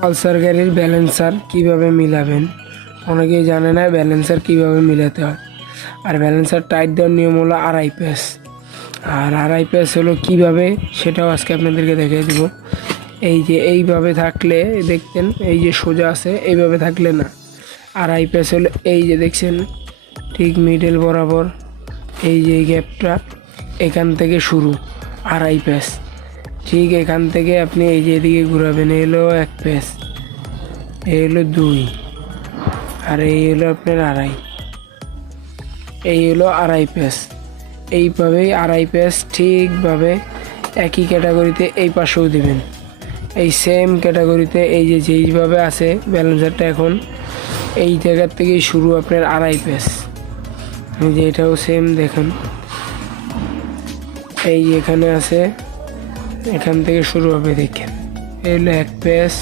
Pulsar গাড়ির balancer কিভাবে মিলাবেন, অনেকেই জানে না ব্যালেন্সার কিভাবে মিলাতে হয়। আর ব্যালেন্সার টাইট দেওয়ার নিয়ম হলো আড়াই প্যাচ। আর আড়াই প্যাচ হলো কীভাবে, সেটাও আজকে আপনাদেরকে দেখিয়ে দেবো। এই যে এইভাবে থাকলে দেখতেন, এই যে সোজা আছে, এইভাবে থাকলে না। আড়াই প্যাচ হলো এই যে দেখছেন ঠিক মিডল বরাবর, এই যে গ্যাপটা এখান থেকে শুরু আড়াই প্যাচ। ঠিক এখান থেকে আপনি এই যে এদিকে ঘুরাবেন, এই হলো এক প্যাচ, এই হলো দুই, আর এই হলো আপনার আড়াই, এই হলো আড়াই প্যাচ। এইভাবেই আড়াই প্যাচ ঠিকভাবে একই ক্যাটাগরিতে এই পাশেও দিবেন, এই সেম ক্যাটাগরিতে। এই যে যেইভাবে আছে ব্যালেন্সারটা এখন এই জায়গার থেকেই শুরু আপনার আড়াই প্যাচ। এই যে এটাও সেম দেখেন, এই এখানে আছে, এখান থেকে শুরু হবে দেখেন, এই হলো এক প্যাচ,